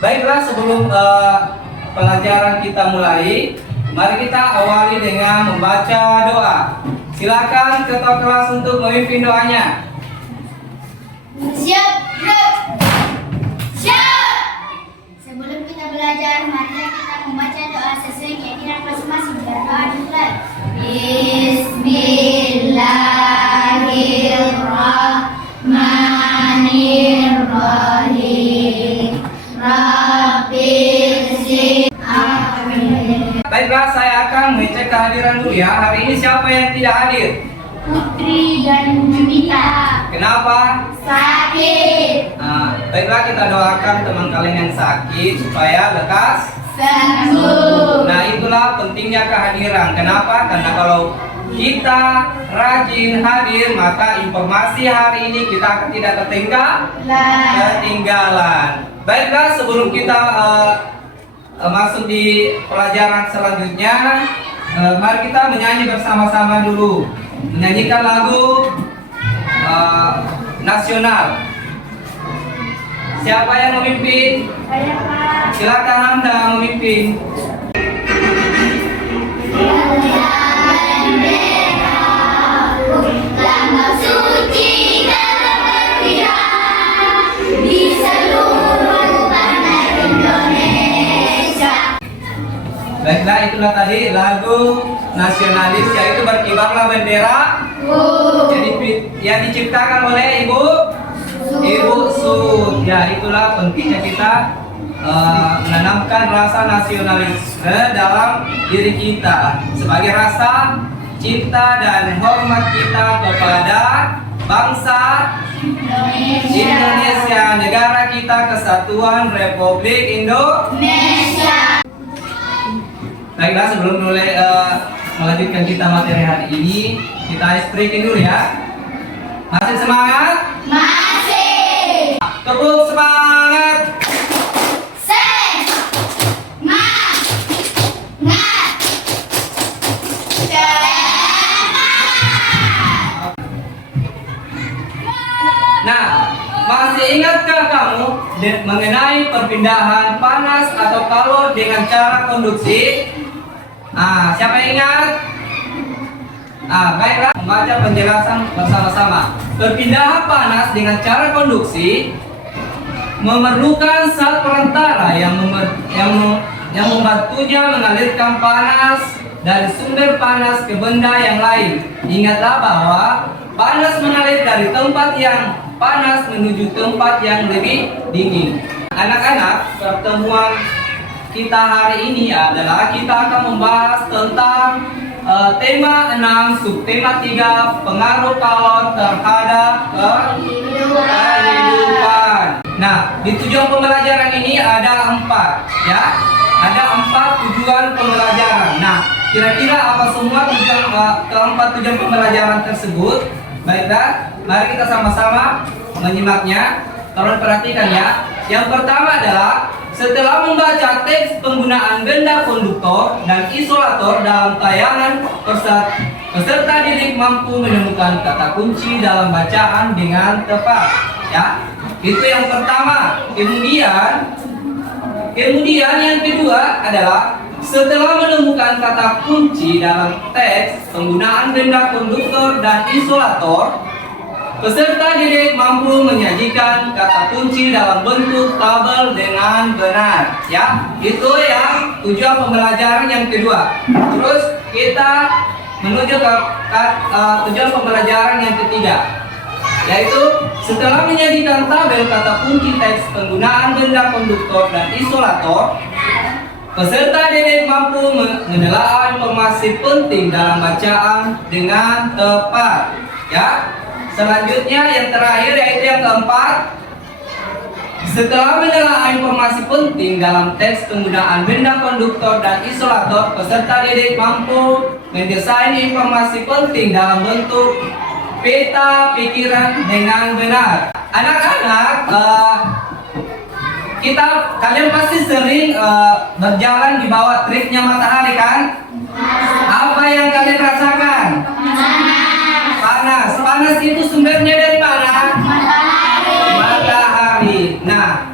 Baiklah, sebelum pelajaran kita mulai, mari kita awali dengan membaca doa. Silakan ketua kelas untuk memimpin doanya. Siap, Bro. Siap. Sebelum kita belajar, mari kita membaca doa sesuai keyakinan masing-masing. Doa dimulai. Bismillahirrahmanirrahim. Baiklah, saya akan mengecek kehadiran dulu ya. Hari ini siapa yang tidak hadir? Putri dan Junita. Kenapa? Sakit. Baiklah, kita doakan teman kalian yang sakit supaya lekas Sembuh. Nah, itulah pentingnya kehadiran. Kenapa? Karena kalau kita rajin hadir, maka informasi hari ini kita akan tidak ketinggalan. Baiklah, sebelum kita masuk di pelajaran selanjutnya, mari kita menyanyi bersama-sama dulu. Menyanyikan lagu nasional. Siapa yang memimpin? Saya, Pak. Silakan Anda memimpin. Lambang suci dalam berwira di seluruh tanah Indonesia. Baiklah, itulah tadi lagu nasionalis, yaitu berkibarlah bendera. Jadi yang diciptakan oleh Ibu Sud. Ya, itulah pentingnya kita menanamkan rasa nasionalisme dalam diri kita sebagai rasa cinta dan hormat kita kepada bangsa Indonesia, negara kita, Kesatuan Republik Indonesia. Baiklah, sebelum mulai melanjutkan kita materi hari ini, kita ice breaking dulu ya. Masih semangat? Masih. Tepuk semangat. Nah, masih ingatkah kamu mengenai perpindahan panas atau kalor dengan cara konduksi? Siapa yang ingat? Baiklah, membaca penjelasan bersama-sama. Perpindahan panas dengan cara konduksi memerlukan zat perantara yang membantunya mengalirkan panas dari sumber panas ke benda yang lain. Ingatlah bahwa panas mengalir dari tempat yang panas menuju tempat yang lebih dingin. Anak-anak, pertemuan kita hari ini adalah kita akan membahas tentang tema 6, subtema 3, pengaruh kalor terhadap kehidupan. Nah, di tujuan pembelajaran ini ada 4 ya. Ada 4 tujuan pembelajaran. Nah, kira-kira apa semua keempat tujuan pembelajaran tersebut? Baiklah, mari kita sama-sama menyimaknya. Tolong perhatikan ya. Yang pertama adalah setelah membaca teks penggunaan benda konduktor dan isolator dalam tayangan, peserta didik mampu menemukan kata kunci dalam bacaan dengan tepat. Ya, itu yang pertama. Kemudian yang kedua adalah setelah menemukan kata kunci dalam teks penggunaan benda konduktor dan isolator, peserta didik mampu menyajikan kata kunci dalam bentuk tabel dengan benar. Ya, itu yang tujuan pembelajaran yang kedua. Terus kita menuju ke tujuan pembelajaran yang ketiga, yaitu setelah menyajikan tabel kata kunci teks penggunaan benda konduktor dan isolator, peserta didik mampu menelaah informasi penting dalam bacaan dengan tepat. Ya. Selanjutnya yang terakhir, yaitu yang keempat, setelah menelaah informasi penting dalam teks penggunaan benda konduktor dan isolator, peserta didik mampu mendesain informasi penting dalam bentuk peta pikiran dengan benar. Anak-anak, kalian pasti sering berjalan di bawah teriknya matahari kan? Apa yang kalian rasakan? Panas. Panas itu sumbernya dari mana? Matahari. Nah,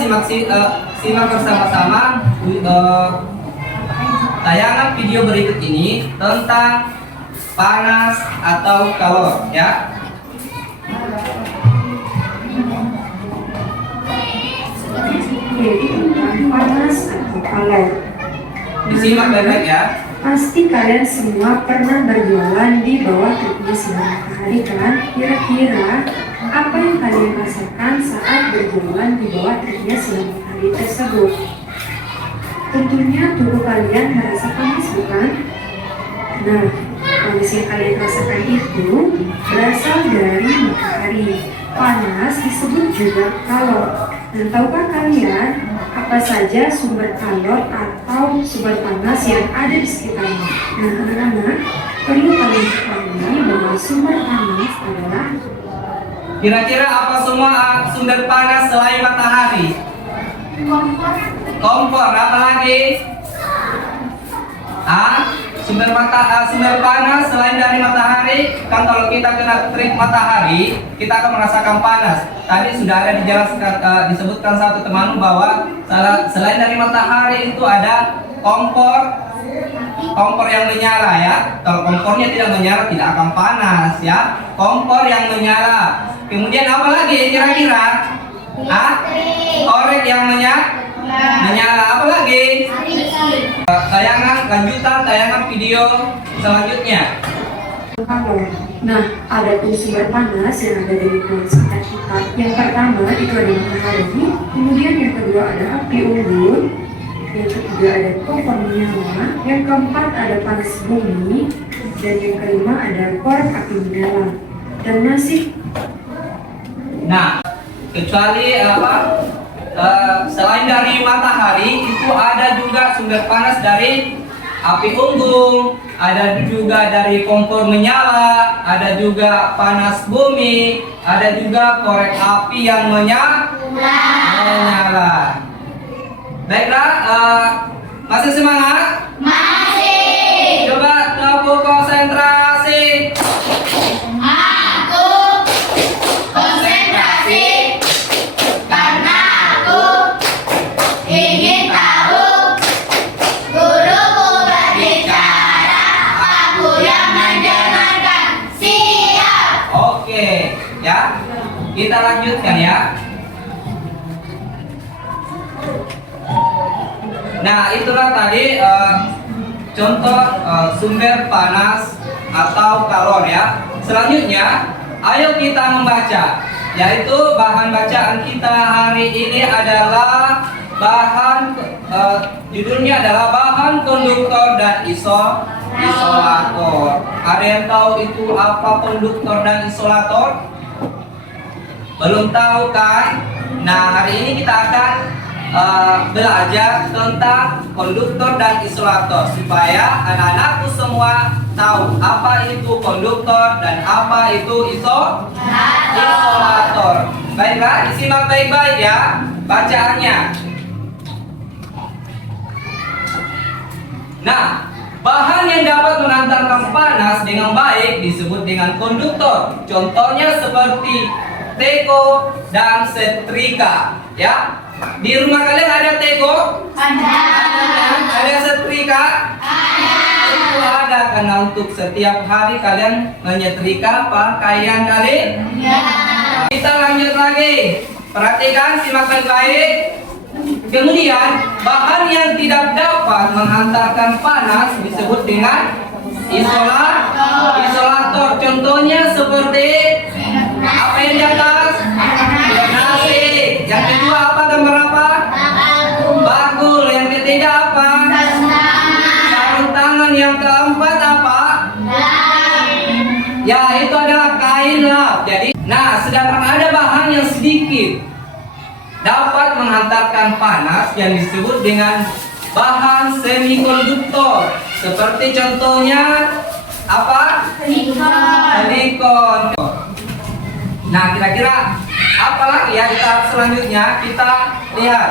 simak bersama-sama tayangan video berikut ini tentang panas atau kalor ya. Yaitu tentang panas atau kalor. Disimak baik-baik ya. Pasti kalian semua pernah berjualan di bawah terik sinar matahari kan? Kira-kira apa yang kalian rasakan saat berjualan di bawah terik sinar matahari tersebut? Tentunya tubuh kalian merasa panas bukan? Nah, panas yang kalian rasakan itu berasal dari matahari. Panas disebut juga kalor. Dan tahukah kalian apa saja sumber kalor atau sumber panas yang ada di sekitarnya? Nah, anak-anak, perlu kalian ketahui bahwa sumber panas adalah Kira-kira apa semua sumber panas selain matahari? Kompor, apa lagi? Sumber panas selain dari matahari, kan kalau kita kena terik matahari, kita akan merasakan panas. Tadi sudah ada dijelaskan, disebutkan satu teman bahwa selain dari matahari itu ada kompor yang menyala ya. Kalau kompornya tidak menyala tidak akan panas ya. Kompor yang menyala. Kemudian apa lagi kira-kira? Korek yang menyala. Apa lagi? Tayangan video selanjutnya. kalor. Nah, ada tuh sumber panas yang ada di lingkungan sekitar kita. Yang pertama itu ada matahari, kemudian yang kedua ada api unggun, yang ketiga ada kompor menyala, yang keempat ada panas bumi, dan yang kelima ada korek api menyala. Dan masih Nah, kecuali selain dari matahari itu ada juga sumber panas dari api unggun, ada juga dari kompor menyala, ada juga panas bumi, ada juga korek api yang menyala. Baiklah, masih semangat? Masih. Coba tepuk konsentrasi. Aku konsentrasi karena aku ingin tahu guruku berbicara, aku yang mendengarkan. Siap. Oke, ya. Kita lanjutkan ya. Nah, itulah tadi contoh sumber panas atau kalor ya. Selanjutnya, ayo kita membaca, yaitu bahan bacaan kita hari ini adalah judulnya adalah bahan konduktor dan isolator. Ada yang tahu itu apa konduktor dan isolator? Belum tahu kan? Nah, hari ini kita akan belajar tentang konduktor dan isolator supaya anak-anakku semua tahu apa itu konduktor dan apa itu isolator. Baiklah, disimak baik-baik ya bacaannya. Nah, bahan yang dapat mengantarkan panas dengan baik disebut dengan konduktor. Contohnya seperti teko dan setrika ya. Di rumah kalian ada teko? Ada setrika? Itu ada karena untuk setiap hari kalian menyetrika pakaian kalian. Kita lanjut lagi. Perhatikan, simak baik-baik. Kemudian bahan yang tidak dapat menghantarkan panas disebut dengan isolator. Contohnya seperti apa yang di atas? Nasi. Yang kedua apa, gambar apa? Bakul. Yang ketiga apa? Sarung tangan. Yang keempat apa? Ya, itu adalah kain lap. Jadi, nah, sedangkan ada bahan yang sedikit dapat menghantarkan panas yang disebut dengan bahan semikonduktor. Seperti contohnya apa? Silikon. Nah, kira-kira apa lagi ya kita selanjutnya kita lihat.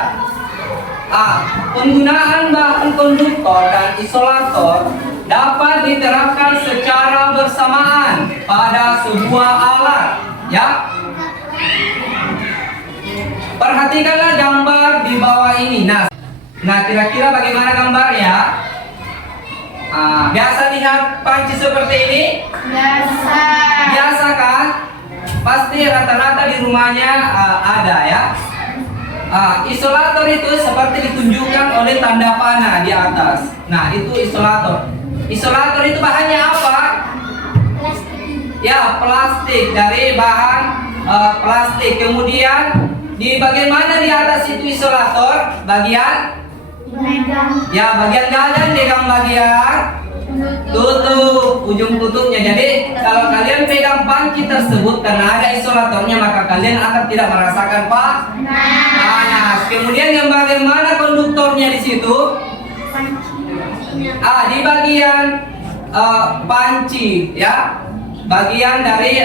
Penggunaan bahan konduktor dan isolator dapat diterapkan secara bersamaan pada sebuah alat, ya. Perhatikanlah gambar di bawah ini. Nah, kira-kira bagaimana gambarnya? Biasa lihat panci seperti ini? Biasa. Biasa kan? Pasti rata-rata di rumahnya ada ya. Isolator itu seperti ditunjukkan oleh tanda panah di atas. Nah, itu isolator. Isolator itu bahannya apa? Plastik. Ya, plastik, dari bahan plastik. Kemudian di bagian mana di atas itu isolator? Bagian? Megang. Ya, bagian dalam pegang bagian tutup, ujung tutupnya. Jadi kalau kalian pegang panci tersebut karena ada isolatornya, maka kalian akan tidak merasakan panas. Kemudian yang bagian mana konduktornya di situ? Di bagian panci ya, bagian dari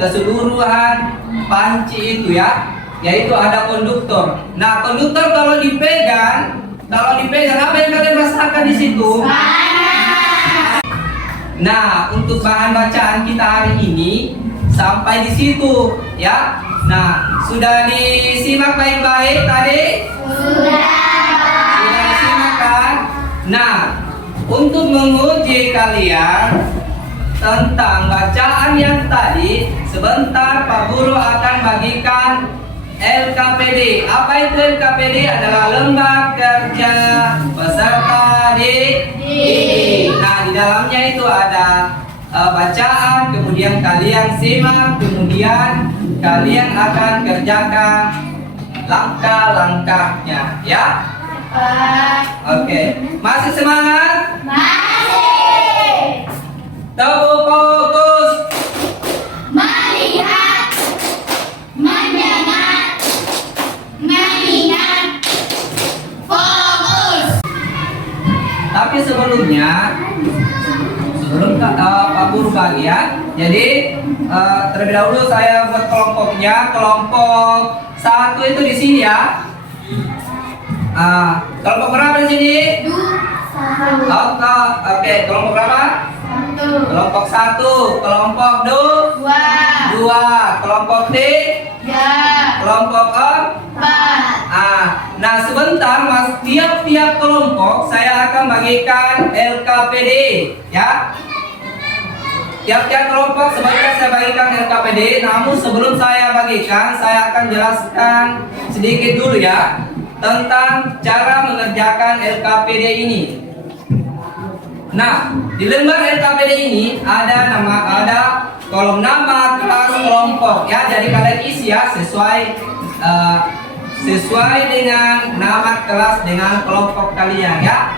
keseluruhan panci itu ya, yaitu ada konduktor. Nah, konduktor kalau dipegang apa yang kalian rasakan di situ? Nah, untuk bahan bacaan kita hari ini sampai di situ ya. Nah, sudah disimak baik-baik tadi? Sudah disimak kan? Nah, untuk menguji kalian tentang bacaan yang tadi, sebentar Pak Guru akan bagikan LKPD. Apa itu LKPD? Adalah lembar kerja peserta didik. Nah, di dalamnya itu ada bacaan, kemudian kalian simak, kemudian kalian akan kerjakan langkah-langkahnya ya. Oke. Masih semangat? Masih. Tepuk fokus. Melihat, mendengar, mengingat, fokus. Tapi sebelum Pak Guru bagian, jadi terlebih dahulu saya buat kelompoknya. Kelompok 1 itu di sini ya. Kelompok berapa di sini? Oke, kelompok berapa? Kelompok 1, kelompok 2, kelompok 3, kelompok 4. Nah, sebentar Mas, tiap-tiap kelompok saya akan bagikan LKPD ya. Tiap-tiap kelompok sebentar saya bagikan LKPD. Namun sebelum saya bagikan, saya akan jelaskan sedikit dulu ya tentang cara mengerjakan LKPD ini. Nah, di lembar LKPD ini ada kolom nama, kelas, kelompok ya. Jadi kalian isi ya sesuai dengan nama kelas dengan kelompok kalian ya.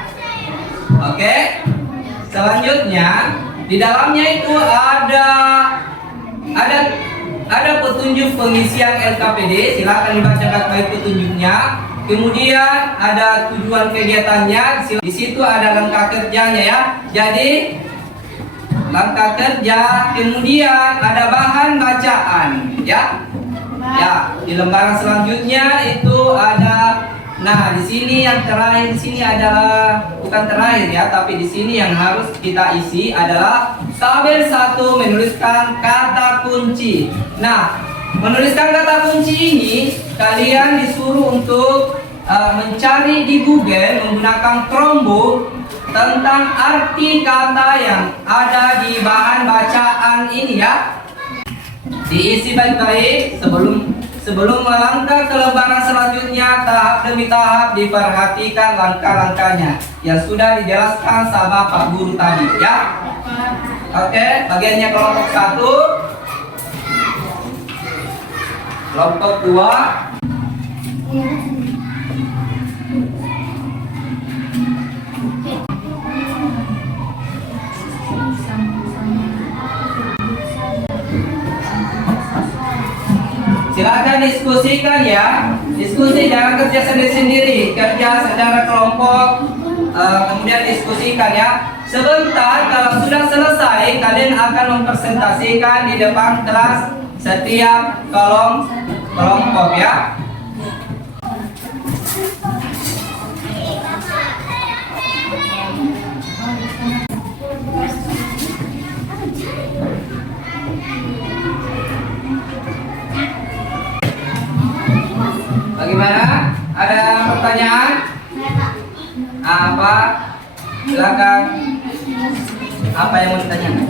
Oke. Selanjutnya di dalamnya itu ada petunjuk pengisian LKPD. Silakan dibaca baik-baik petunjuknya. Kemudian ada tujuan kegiatannya. Di situ ada langkah kerjanya ya. Jadi langkah kerja, kemudian ada bahan bacaan ya. Ya, di lembaran selanjutnya itu ada. Nah, di sini yang terakhir di sini adalah bukan terakhir ya, tapi di sini yang harus kita isi adalah tabel 1 menuliskan kata kunci. Nah, menuliskan kata kunci ini kalian disuruh untuk mencari di Google menggunakan Chromebook tentang arti kata yang ada di bahan bacaan ini ya. Diisi baik-baik sebelum melangkah ke lembaran selanjutnya. Tahap demi tahap diperhatikan langkah-langkahnya yang sudah dijelaskan sama Pak Guru tadi ya. Oke, bagiannya kelompok 1, kelompok 2, silakan diskusikan ya. Diskusi, jangan kerja sendiri-sendiri, kerja secara kelompok. Kemudian diskusikan ya. Sebentar, kalau sudah selesai kalian akan mempresentasikan di depan kelas setiap kelompok ya. Silakan. Apa yang mau ditanyakan?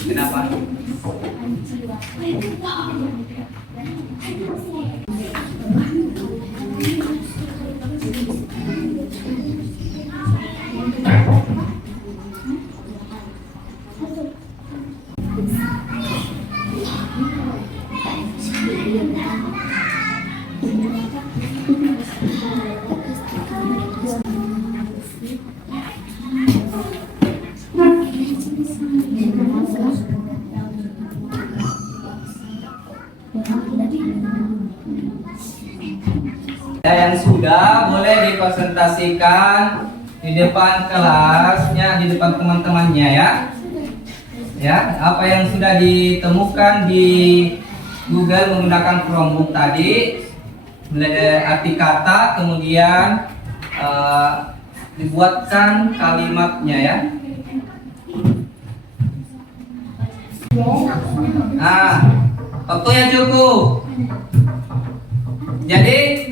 Kenapa? Yang sudah boleh dipresentasikan di depan kelasnya, di depan teman-temannya ya. Ya, apa yang sudah ditemukan di Google menggunakan Chromebook tadi, mulai dari arti kata, kemudian dibuatkan kalimatnya ya. Nah, waktunya cukup. Jadi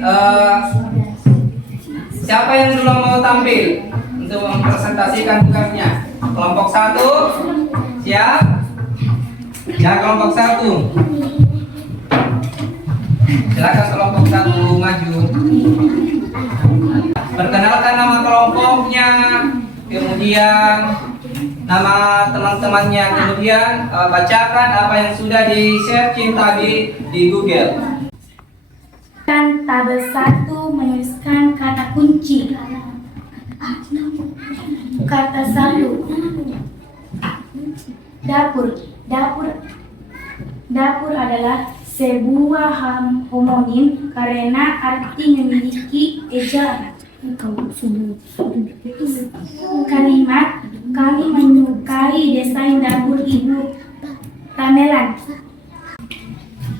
siapa yang dulu mau tampil untuk mempresentasikan tugasnya? Kelompok 1 siap? Ya, kelompok 1. Silakan kelompok 1 maju. Perkenalkan nama kelompoknya, kemudian nama teman-temannya, kemudian bacakan apa yang sudah di-searching tadi di Google. Tabel 1 menuliskan kata kunci. Kata 1. Dapur. Dapur adalah sebuah homonim karena arti memiliki ejaan. Kalimat kami menyukai desain dapur Ibu Ramelan.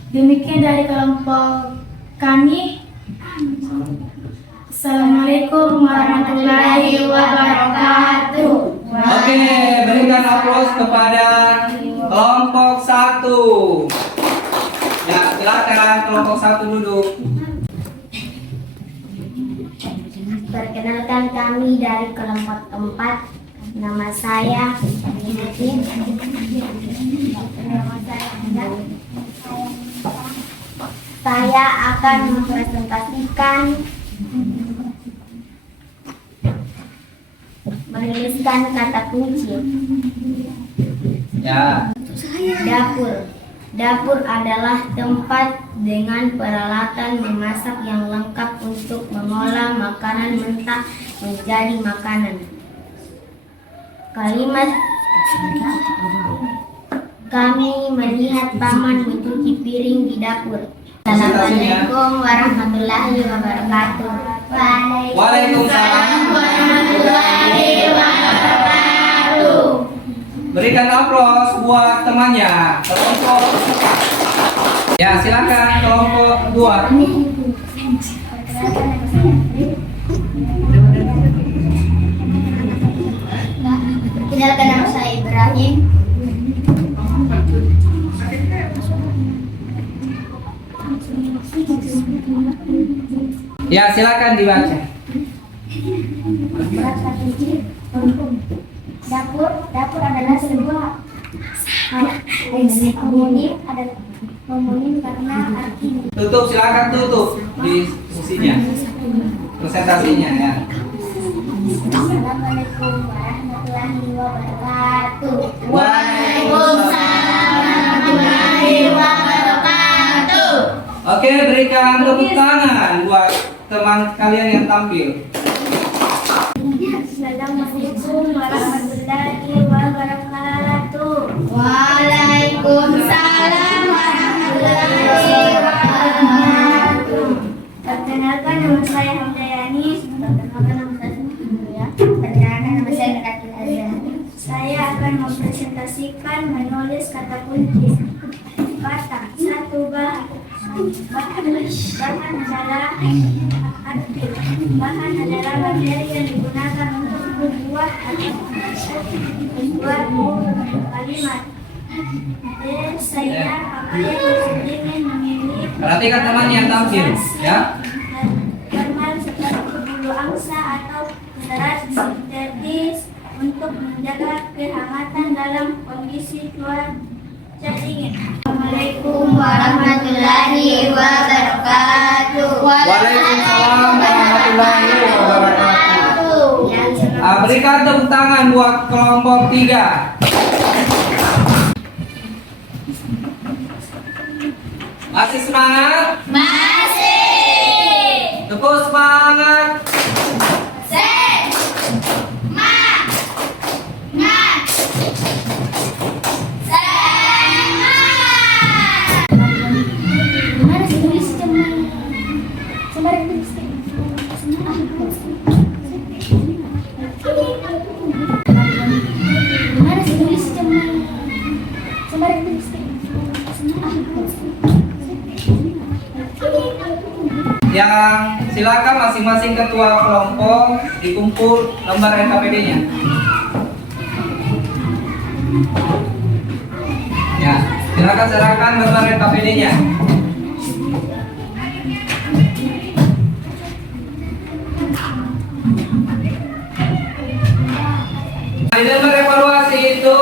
Demikian dari kelompok kami. Assalamualaikum warahmatullahi wabarakatuh. Oke, berikan aplaus kepada kelompok 1. Ya, silakan kelompok 1 duduk. Perkenalkan, kami dari kelompok 4. Nama saya Nadine. Saya akan mempresentasikan menuliskan kata kunci. Ya. Dapur. Dapur adalah tempat dengan peralatan memasak yang lengkap untuk mengolah makanan mentah menjadi makanan. Kalimat kami melihat paman mencuci piring di dapur. Assalamualaikum warahmatullahi wabarakatuh. Waalaikumsalam warahmatullahi wabarakatuh. Berikan aplaus buat temannya. Kelompok. Ya, silakan kelompok 2. Perkenalkan, nama saya Ibrahim. Ya, silakan dibaca. Dapur adalah sebuah homonim karena arti. Tutup, silakan tutup diskusinya, presentasinya ya. Assalamualaikum warahmatullahi warahmatullahi wabarakatuh. Waalaikumsalam warahmatullahi wabarakatuh. Oke, berikan tepuk tangan buat teman kalian yang tampil. Assalamualaikum warahmatullahi wabarakatuh. Waalaikumsalam warahmatullahi wabarakatuh. Perkenalkan nama saya Hamdayani. Perkenalkan nama saya dulu ya. Perkenalkan nama saya Kak Azhari. Saya akan mempresentasikan menulis kata kunci. Kata satu bahan. Bahan adalah arti. Bahan adalah materi yang digunakan untuk membuat kalimat. Saya akan ingin memilih. Perhatikan teman yang tampil, ya. Formal seperti bulu angsa atau serat sintetis untuk menjaga kehangatan dalam kondisi cuaca dingin. Assalamualaikum warahmatullahi wabarakatuh. Waalaikumsalam warahmatullahi wabarakatuh. Berikan tepuk tangan buat kelompok 3. Masih semangat? Masih. Terus semangat. Yang silakan masing-masing ketua kelompok dikumpul lembar NKPD-nya. Ya, silakan serahkan lembar NKPD-nya. Di lembar evaluasi itu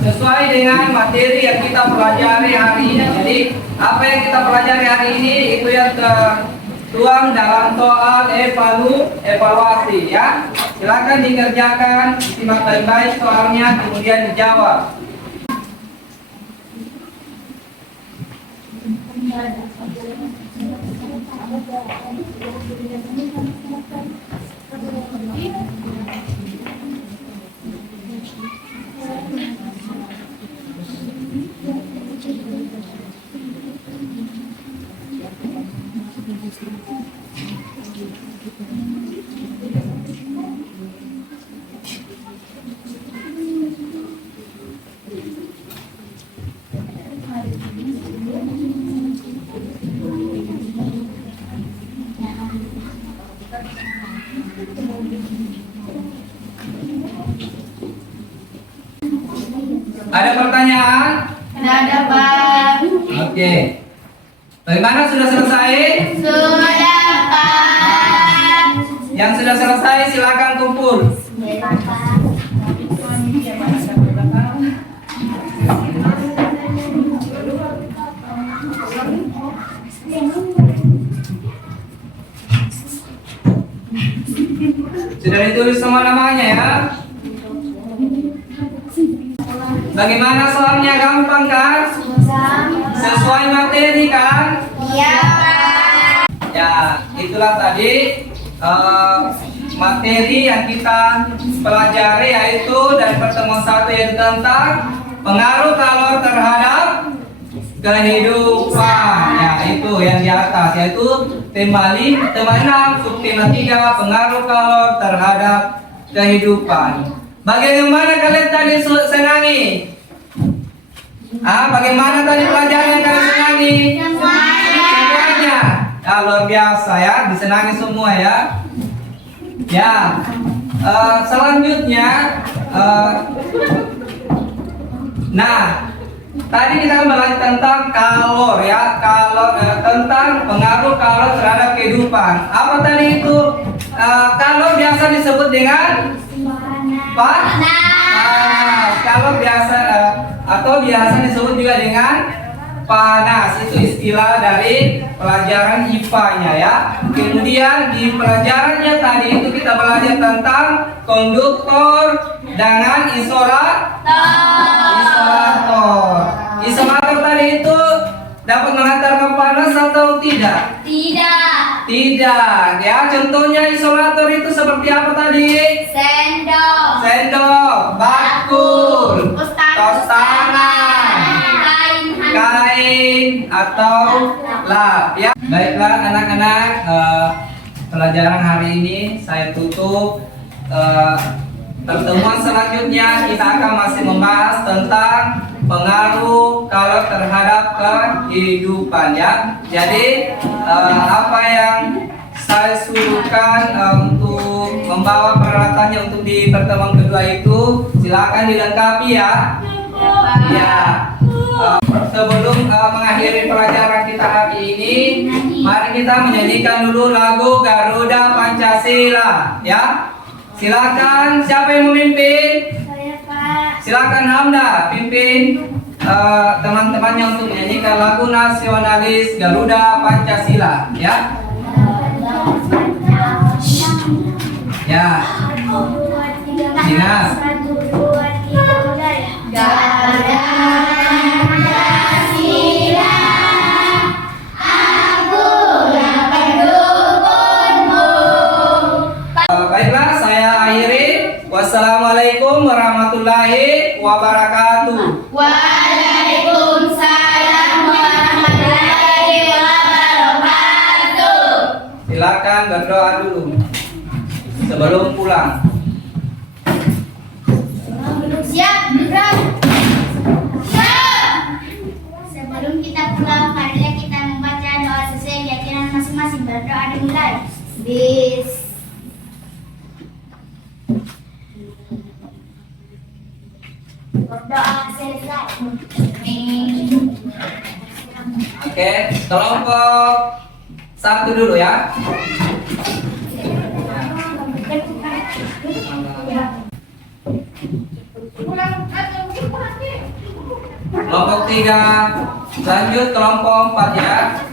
sesuai dengan materi yang kita pelajari hari ini. Jadi apa yang kita pelajari hari ini itu yang tertuang dalam soal evaluasi ya. Silakan dikerjakan, disimak baik-baik soalnya, kemudian dijawab. Ada pertanyaan? Ada Pak. Oke. Bagaimana, sudah selesai? Sudah Pak. Yang sudah selesai silakan kumpul. Sudah ditulis semua namanya ya? Bagaimana soalnya, gampang kan? Sesuai materi kan? Iya Pak. Ya, itulah tadi materi yang kita pelajari, yaitu dari pertemuan 1 yaitu tentang pengaruh kalor terhadap kehidupan. Ya, itu yang di atas, yaitu tema 6, subtema 3, pengaruh kalor terhadap kehidupan. Bagaimana kalian tadi senangi? Bagaimana tadi pelajaran yang kalian senangi? Semuanya. Luar biasa ya, disenangi semua ya. Ya, selanjutnya, nah, tadi kita membahas tentang kalor ya, tentang pengaruh kalor terhadap kehidupan. Apa tadi itu? Kalor biasa disebut dengan Kalau biasa atau biasa disebut juga dengan panas. Itu istilah dari pelajaran IPA-nya ya. Kemudian di pelajarannya tadi itu kita belajar tentang konduktor dengan isolator. Isolator tadi itu dapat mengantarkan panas atau tidak? Tidak. Tidak. Ya, contohnya isolator itu seperti apa tadi? Sendok. Sendok, bakul, tos tangan, kain atau lap ya. Baiklah anak-anak, pelajaran hari ini saya tutup. Pertemuan selanjutnya kita akan masih membahas tentang pengaruh kalor terhadap kehidupan ya. Jadi apa yang saya suruhkan untuk membawa peralatannya untuk di pertemuan kedua itu silakan dilengkapi ya. Ya. Sebelum mengakhiri pelajaran kita hari ini, mari kita menyanyikan dulu lagu Garuda Pancasila ya. Silakan, siapa yang memimpin? Saya, Pak. Silakan Hamda pimpin teman-temannya untuk menyanyikan lagu nasionalis Garuda Pancasila ya. Ya. Cina. Garuda Pancasila, aku yang pendukungmu. Baiklah, saya akhiri. Wassalamualaikum warahmatullahi wabarakatuh. Waalaikumsalam warahmatullahi wabarakatuh. Silakan berdoa dulu sebelum pulang. Siap, Bro. Siap. Sebelum kita pulang, marilah kita membaca doa sesuai keyakinan masing-masing. Berdoa dimulai. Berdoa selesai. Oke, kelompok satu dulu ya. Kelompok 3 lanjut kelompok 4 ya.